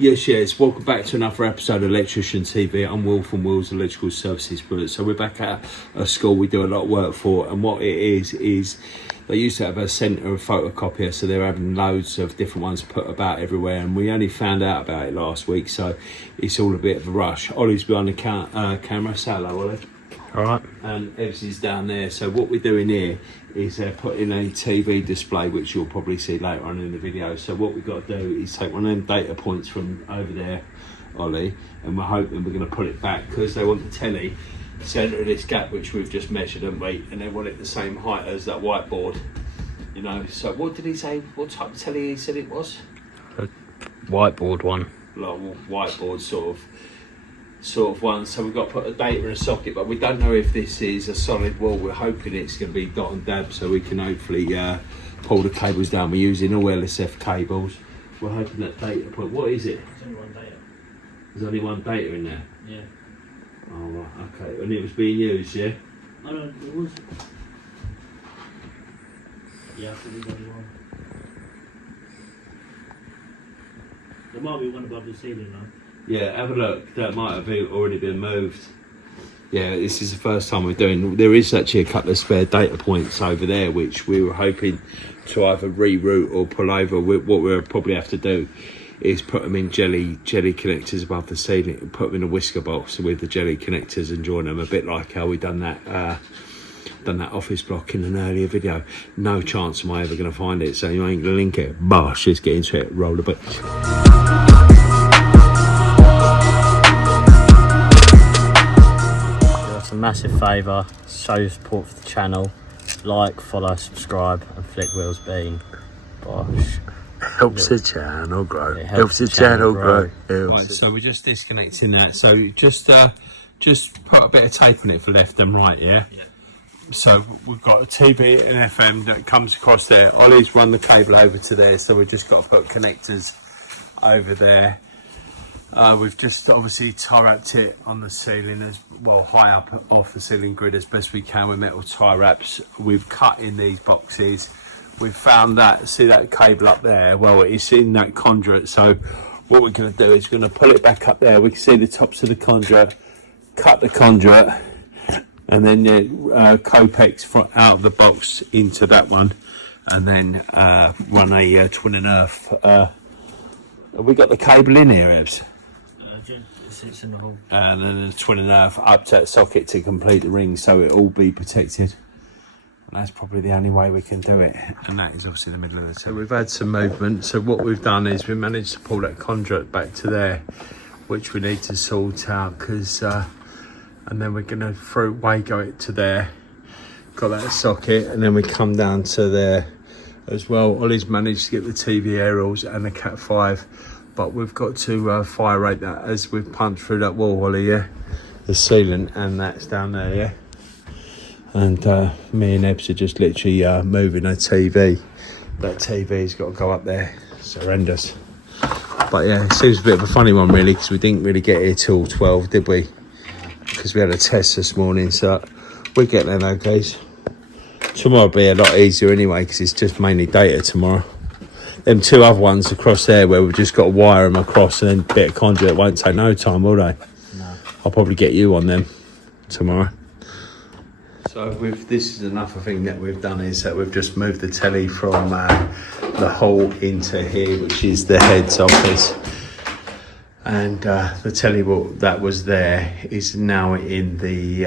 Yes. Welcome back to another episode of Electrician TV. I'm Will from Will's Electrical Services. So we're back at a school we do a lot of work for, and what it is they used to have a centre of photocopier, so they're having loads of different ones put about everywhere, and we only found out about it last week, so it's all a bit of a rush. Ollie's behind the camera. Say hello, Ollie. All right. And Evs is down there. So what we're doing here is putting a TV display, which you'll probably see later on in the video. So what we've got to do is take one of them data points from over there, Ollie, and we're hoping we're going to put it back because they want the telly centre of this gap, which we've just measured, haven't we? And they want it the same height as that whiteboard, you know. So what did he say? What type of telly he said it was? A whiteboard one. Like whiteboard sort of one. So we've got to put a data in a socket, but we don't know if this is a solid wall. We're hoping it's going to be dot and dab, so we can hopefully pull the cables down. We're using all LSF cables. We're hoping that data point. What is it? There's only one data. There's only one data in there. Yeah. Oh right, okay. And it was being used, yeah. Oh no, it was. Yeah, I think there's only one. There might be one above the ceiling though. Yeah, have a look. That might have already been moved. Yeah, this is the first time we're doing. There is actually a couple of spare data points over there, which we were hoping to either reroute or pull over. What we'll probably have to do is put them in jelly connectors above the ceiling, and put them in a whisker box with the jelly connectors and join them, a bit like how we done that office block in an earlier video. No chance am I ever going to find it, so you ain't going to link it. Bosh, let's get into it. Roll a bit. A massive favour, show your support for the channel, like, follow, subscribe and flick Will's bean. Bosh. Helps the channel grow. It helps the channel grow. Right, so we're just disconnecting that. So just put a bit of tape on it for left and right, yeah? Yeah. So we've got a TV and FM that comes across there. Ollie's run the cable over to there, so we've just got to put connectors over there. We've just obviously tie wrapped it on the ceiling as well, high up off the ceiling grid as best we can with metal tie wraps. We've cut in these boxes. We've found that, see that cable up there? Well, it's in that conduit. So what we're going to do is we're going to pull it back up there. We can see the tops of the conduit, cut the conduit, and then Copex out of the box into that one, and then run a twin and earth. Have we got the cable in here, Evs? It's in the hole. And then the twin and earth up to that socket to complete the ring, so it'll all be protected. And that's probably the only way we can do it. And that is obviously in the middle of the two. So we've had some movement. So what we've done is we managed to pull that conduit back to there, which we need to sort out, because and then we're going to wago it to there. Got that socket, and then we come down to there as well. Ollie's managed to get the TV aerials and the Cat 5, but we've got to fire rate that as we've punched through that wall, Ollie, yeah? The ceiling, and that's down there, yeah? And me and Ebs are just literally moving a TV. That TV's got to go up there. It's horrendous. But yeah, it seems a bit of a funny one really, because we didn't really get here till 12, did we? Because we had a test this morning, so we're getting there, guys. Tomorrow will be a lot easier anyway, because it's just mainly data tomorrow. Them two other ones across there where we've just got to wire them across and then a bit of conduit won't take no time, will they? No. I'll probably get you on them tomorrow. So this is another thing that we've done, is that we've just moved the telly from the hole into here, which is the head's office. And the telly that was there is now in the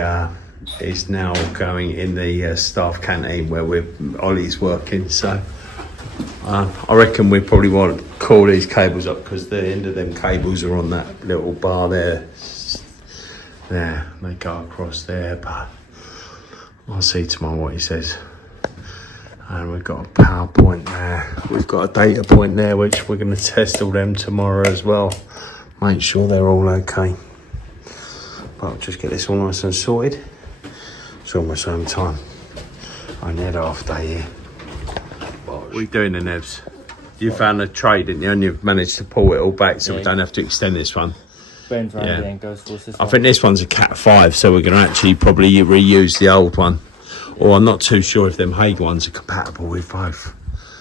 going in the staff canteen where Ollie's working. So I reckon we probably want to call these cables up, because the end of them cables are on that little bar there. There, they go across there, but I'll see tomorrow what he says. And we've got a power point there. We've got a data point there, which we're going to test all them tomorrow as well. Make sure they're all okay. But I'll just get this all nice and sorted. It's almost home time. I need a half day here. What are we doing then, Evs? You found a tray, didn't you? And you've managed to pull it all back, so we don't have to extend this one. Bends around here and goes towards this I one. think this one's a Cat 5, so we're going to actually probably reuse the old one. Or I'm not too sure if them Hague ones are compatible with both.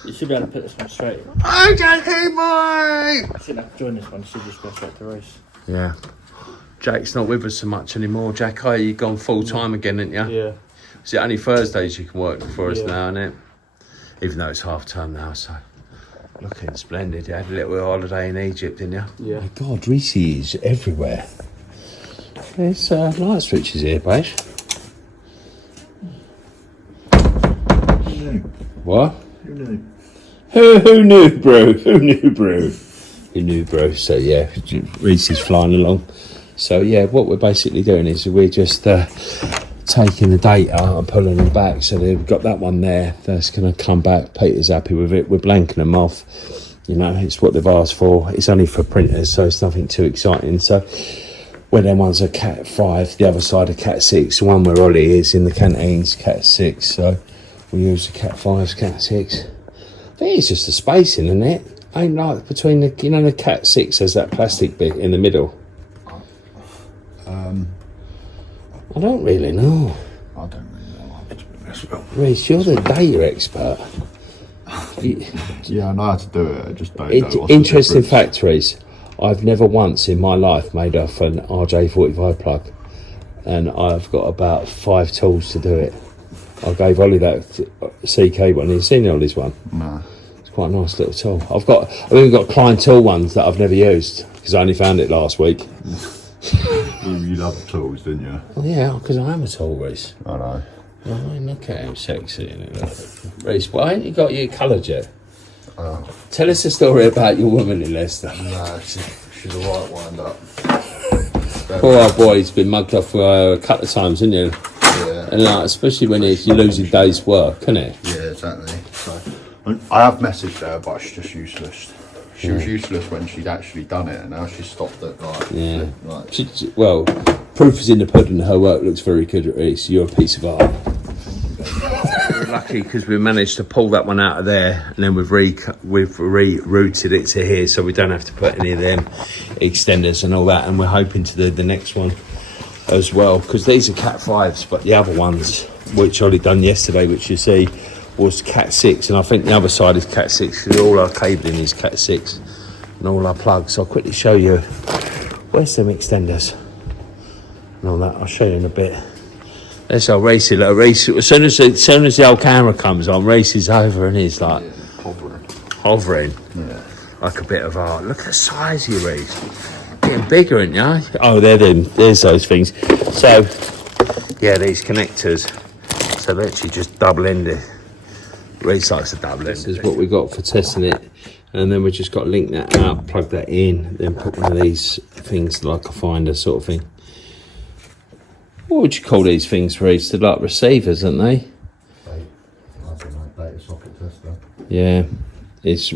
You should be able to put this one straight. Hi, Jackie boy! You shouldn't have to join this one, you should just go straight to race. Yeah. Jack's not with us so much anymore. Jack, you've gone full time again, ain't you? Yeah. Is it only Thursdays you can work for us Yeah. now, isn't it? Even though it's half term now, so looking splendid. You had a little holiday in Egypt, didn't you? Yeah. Oh my God, Reese is everywhere. There's light switches here, babe. What? Who knew? Who knew, bro? Who knew, bro? Who knew, bro? So yeah, Reese is flying along. So yeah, what we're basically doing is we're just taking the data and pulling them back. So they've got that one there. That's going to come back. Peter's happy with it. We're blanking them off. You know, it's what they've asked for. It's only for printers, so it's nothing too exciting. So when them ones are Cat 5, the other side of Cat 6, the one where Ollie is in the canteen's Cat 6. So we use the Cat 5's Cat 6. I think it's just the spacing, isn't it? Ain't like between the, you know, the Cat 6 has that plastic bit in the middle. I don't really know. I don't really know. To be honest with you. Reece, you're the data expert. Yeah, I know how to do it. I just don't know. What's Interesting the difference. factories. I've never once in my life made off an RJ45 plug, and I've got about 5 tools to do it. I gave Ollie that CK one. Have you seen Ollie's one? No. It's quite a nice little tool. I've even got Klein tool ones that I've never used because I only found it last week. You love tools, didn't you? Oh yeah, because I am a tool, Reece. I know. Oh, look at him, sexy. Reece, why ain't you got your coloured yet? Tell us a story about your woman in Leicester. No, she's a right wind up. Poor old boy, he's been mugged off a couple of times, hasn't you? Yeah. And especially when you're losing days' work, isn't it? Yeah, exactly. So I have messaged her, but she's just useless. She was useless when she'd actually done it, and now she's stopped it. Yeah. Like, Well, proof is in the pudding. Her work looks very good at Reece. You're a piece of art. We're lucky because we managed to pull that one out of there, and then we've rerouted it to here, so we don't have to put any of them extenders and all that. And we're hoping to do the next one as well, because these are Cat 5s, but the other ones, which Ollie done yesterday, which you see, was Cat 6, and I think the other side is Cat 6 because all our cabling is Cat 6 and all our plugs. So I'll quickly show you where's them extenders and all that. I'll show you in a bit. There's our Reece. Look, Reece, as soon as the old camera comes on, Reece is over and he's like hovering like a bit of art. Look at the size of you, Reece. Getting bigger, aren't you? Oh, there's those things. So yeah, these connectors, so they're actually just double-ended. Reece likes to double it. This is what we got for testing it, and then we just got to link that out, plug that in, then put one of these things like a finder sort of thing. What would you call these things, Reece? They're like receivers, aren't they? I don't know, data socket tester. Yeah, it's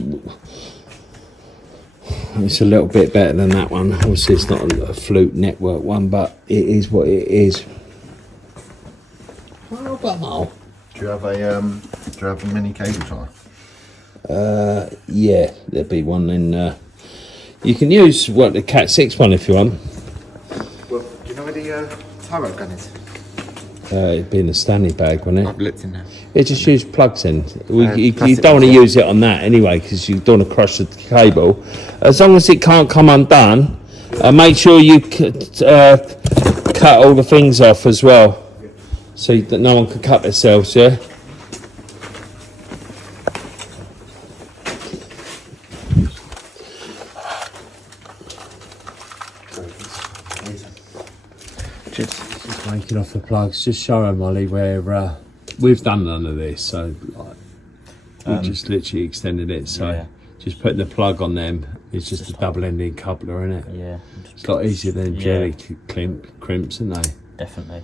a little bit better than that one. Obviously, it's not a Flute network one, but it is what it is. Oh, wow. Do you have a mini cable tie? Yeah, there'll be one in. You can use the Cat 6 one if you want. Well, do you know where the tyro gun is? It'd be in the Stanley bag, wouldn't it? I've looked in there. Yeah, just use plugs in. You plastic don't want to ones, yeah. use it on that anyway because you don't want to crush the cable. As long as it can't come undone, make sure you cut all the things off as well, so that no one can cut themselves. Yeah. Just making off the plugs. Just show them, Ollie, where we've done none of this, so we just literally extended it. So Yeah. just putting the plug on them is just a double-ended coupler, isn't it? Yeah, It's a lot easier than Yeah. jelly crimps, isn't they? definitely.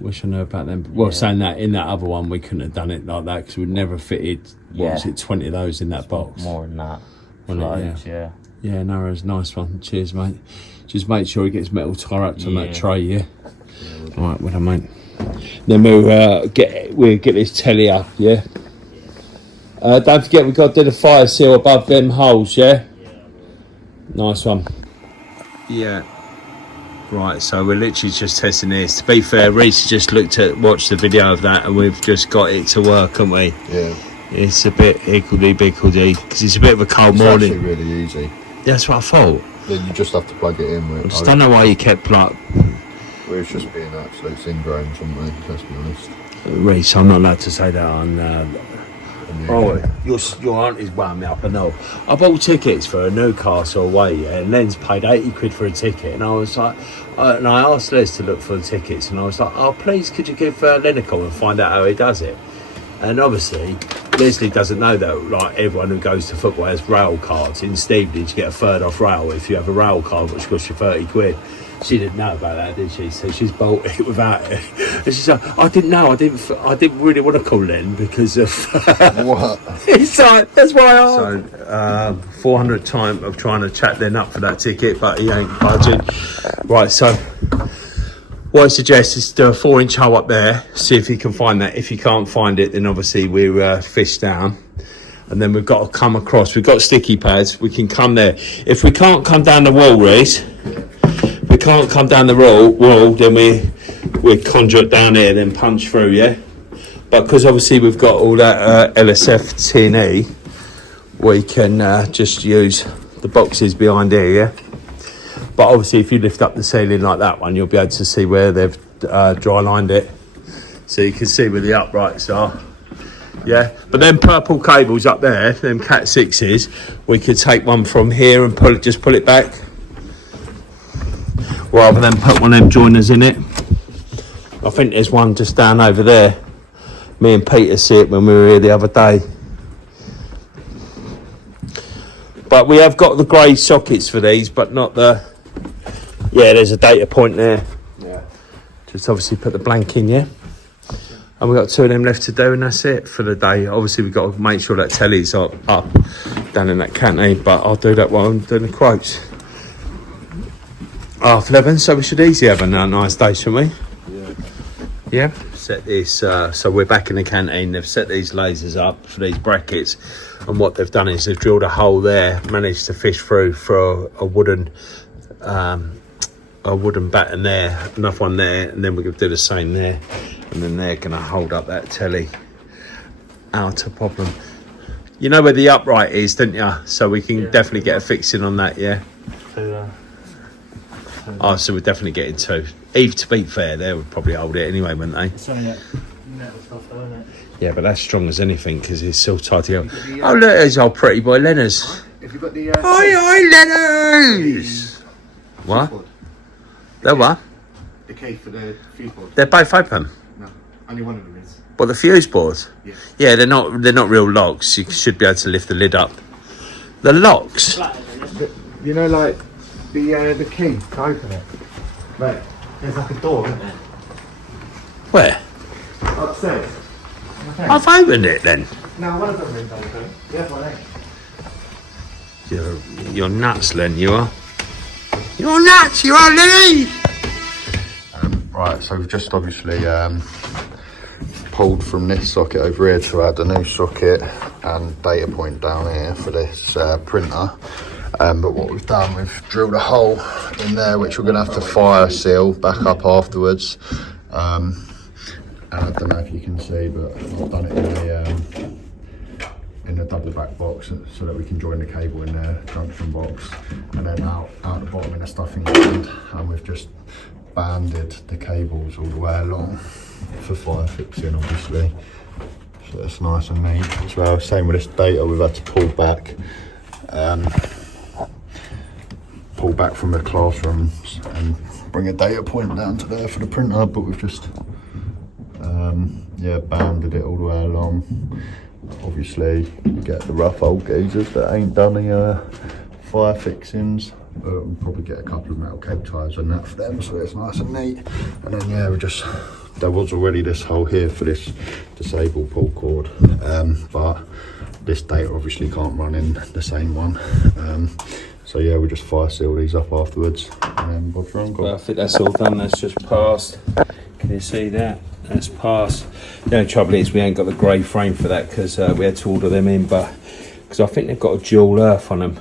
Wish I knew about them. Well, Yeah. saying that, in that other one we couldn't have done it like that because we'd never fitted. What Yeah. was it? 20 of those in that box. More than that. Wasn't it? Loads, yeah. Yeah, no, it was a nice one. Cheers, mate. Just make sure he gets metal tie up on that Yeah. tray, yeah? All right, well done, mate. Then we'll get this telly up, yeah? Don't forget, we've got to do the fire seal above them holes, yeah? Nice one. Yeah. Right, so we're literally just testing this. To be fair, Reece just watched the video of that and we've just got it to work, haven't we? Yeah. It's a bit hickledy-bickledy because it's a bit of a cold It's morning. actually really easy. That's what I thought. Then you just have to plug it in. I just don't know why you kept like. We was just being absolute syndromes, weren't we? Let's be honest. Reece, I'm not allowed to say that on. Oh, your auntie's wound me up. I know. I bought tickets for a Newcastle away, yeah, and Len's paid 80 quid for a ticket, and I was like, and I asked Les to look for the tickets, and I was like, oh, please, could you give Len a call and find out how he does it? And obviously, Leslie doesn't know that, like, everyone who goes to football has rail cards. In Stevenage, you get a third off rail if you have a rail card, which costs you 30 quid. She didn't know about that, did she? So she's bought it without it. And she's like, I didn't know. I didn't really want to call Len because of What? It's like, that's why I asked. So 400 time of trying to chat Len up for that ticket, but he ain't budging. Right, so what I suggest is do a 4-inch hole up there, see if you can find that. If you can't find it, then obviously we fish down. And then we've got to come across. We've got sticky pads. We can come there. If we can't come down the wall, Reece, we can't come down the wall, then we conjure it down here, then punch through, yeah? But because obviously we've got all that LSF T&E, we can just use the boxes behind here, yeah? But obviously if you lift up the ceiling like that one, you'll be able to see where they've dry lined it. So you can see where the uprights are. Yeah, but them purple cables up there, them Cat 6s, we could take one from here and just pull it back, rather than put one of them joiners in it. I think there's one just down over there. Me and Peter see it when we were here the other day. But we have got the grey sockets for these, but not the... Yeah, there's a data point there. Yeah. Just obviously put the blank in, yeah? And we've got 2 of them left to do, and that's it for the day. Obviously, we've got to make sure that telly's up down in that canteen, but I'll do that while I'm doing the quotes. 11:30, so we should easily have a nice day, shouldn't we? Yeah. Yeah. Set this, so we're back in the canteen. They've set these lasers up for these brackets, and what they've done is they've drilled a hole there, managed to fish through for a wooden batten there, another one there, and then we're going to do the same there, and then they're going to hold up that telly out of problem. You know where the upright is, don't you? So we can definitely get a fixing on that, yeah? Oh, so we're definitely getting 2. Eve, to be fair, they would probably hold it anyway, wouldn't they? It's only that metal stuff though, isn't it? Yeah, but that's strong as anything because it's so tight to go. Oh, look, there's old pretty boy Lenners. If you've got the... Hi, Lenners! What? They're what? The key for the fuse board. They're both open. No, only one of them is. What, the fuse boards? Yeah. Yeah, they're not real locks. You should be able to lift the lid up. The locks? You know, like, the key to open it. Right. There's like a door, isn't there? Where? Upstairs. Okay. I've opened it then. No, one of them is open. The other one ain't. You're nuts, Len, you are. You're nuts, you are, Lenny! Right, so we've just obviously pulled from this socket over here to add a new socket and data point down here for this printer. But what we've done, we've drilled a hole in there which we're going to have to fire seal back up afterwards. And I don't know if you can see, but I've done it in the double back box so that we can join the cable in the junction box, and then out the bottom in the stuffing stand, and we've just banded the cables all the way along for fire fixing, obviously, so that's nice and neat as well. Same with this data, we've had to pull back from the classrooms and bring a data point down to there for the printer, but we've just banded it all the way along. Obviously you get the rough old geezers that ain't done the fire fixings, but we'll probably get a couple of metal cable ties and that for them, so it's nice and neat. And then there was already this hole here for this disabled pull cord, but this data obviously can't run in the same one. So yeah, we just fire seal these up afterwards, and then Bob's run. Perfect, that's all done, that's just passed. Can you see that? That's passed. The only trouble is we ain't got the grey frame for that because we had to order them in, but because I think they've got a dual earth on them,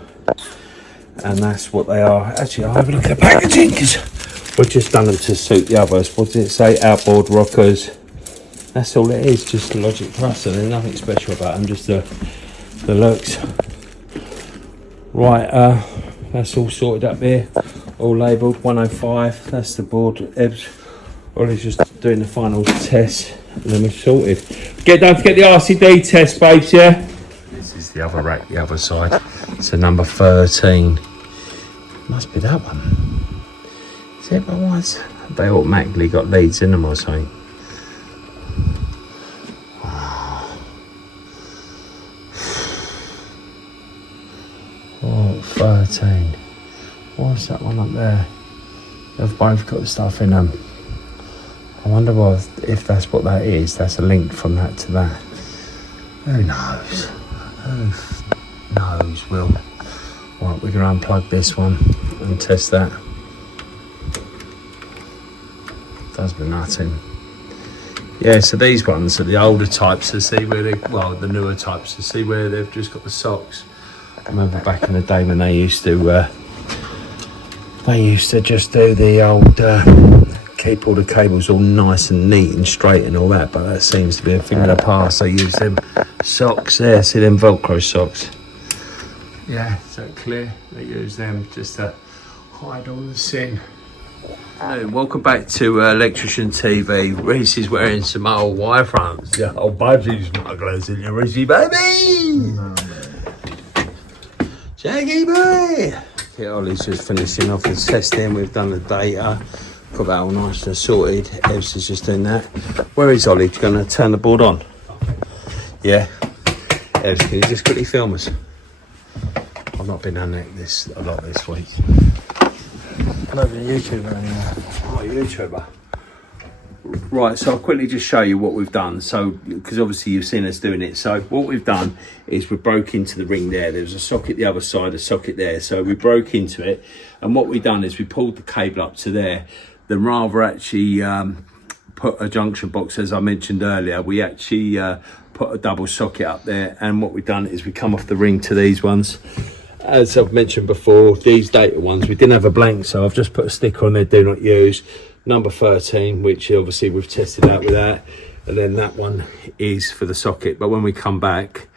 and that's what they are. Actually, I'll have a look at the packaging because we've just done them to suit the others. What did it say? Outboard rockers, That's all it is, just the logic plus, and there's nothing special about them, just the looks. Right, that's all sorted up here, all labelled 105. That's the board. Ollie's just doing the final test, and then we're sorted. Don't forget the RCD test, babes, yeah? This is the other rack, the other side. So number 13. Must be that one. Is it what was? They automatically got leads in them or something. Oh, 13. What's that one up there? They've both got stuff in them. I wonder if that's what that is. That's a link from that to that. Who knows? Who knows, Will? Right, we're going to unplug this one and test that. Does be nutting. Yeah, so these ones are the older types to see where the newer types to see where they've just got the socks. I remember back in the day when they used to just do the old keep all the cables all nice and neat and straight and all that, but that seems to be a thing of the past. They use them socks there, see them Velcro socks. Yeah, so clear. They use them just to hide all the sin. Hello, welcome back to Electrician TV. Reese is wearing some old wire fronts. Yeah, old Bubsy smugglers in your Reese, baby! Jackie boy! Yeah, Ollie's just finishing off the testing. We've done the data. Got that all nice and sorted. Evs is just doing that. Where is Ollie? Going to turn the board on? Yeah. Evs, can you just quickly film us? I've not been on this a lot this week. I'm not even a YouTuber anymore. Oh, YouTuber. Right, so I'll quickly just show you what we've done. So, because obviously you've seen us doing it. So what we've done is we broke into the ring there. There was a socket the other side, a socket there. So we broke into it. And what we've done is we pulled the cable up to there. Then rather actually put a junction box, as I mentioned earlier, we actually put a double socket up there. And what we've done is we come off the ring to these ones. As I've mentioned before, these data ones, we didn't have a blank, so I've just put a sticker on there, do not use. Number 13, which obviously we've tested out with that. And then that one is for the socket. But when we come back,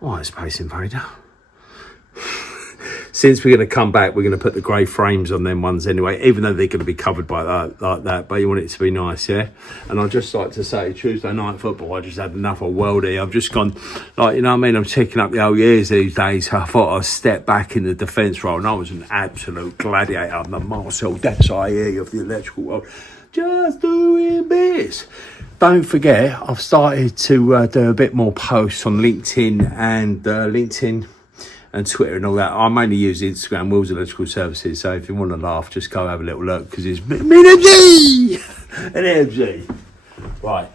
it's Space Invader. Since we're going to come back, we're going to put the grey frames on them ones anyway, even though they're going to be covered by that, like that. But you want it to be nice, yeah? And I'd just like to say, Tuesday night football, I just had enough of worldie. I've just gone, like, you know what I mean? I'm checking up the old years these days. I thought I'd step back in the defence role, and I was an absolute gladiator. I'm the Marcel Desailly of the electrical world. Just doing this. Don't forget, I've started to do a bit more posts on LinkedIn and Twitter and all that. I mainly use Instagram, Will's Electrical Services. So if you want to laugh, just go have a little look, because it's me and MG. Right.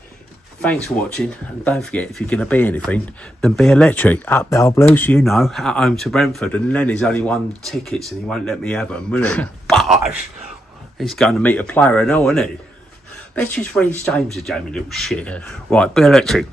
Thanks for watching. And don't forget, if you're going to be anything, then be electric. Up there, Blues, you know, at home to Brentford. And Lenny's only won tickets and he won't let me have them, will he? Bosh! He's going to meet a player and all, isn't he? Let's just read James a Jamie, little shit. Yeah. Right, be electric.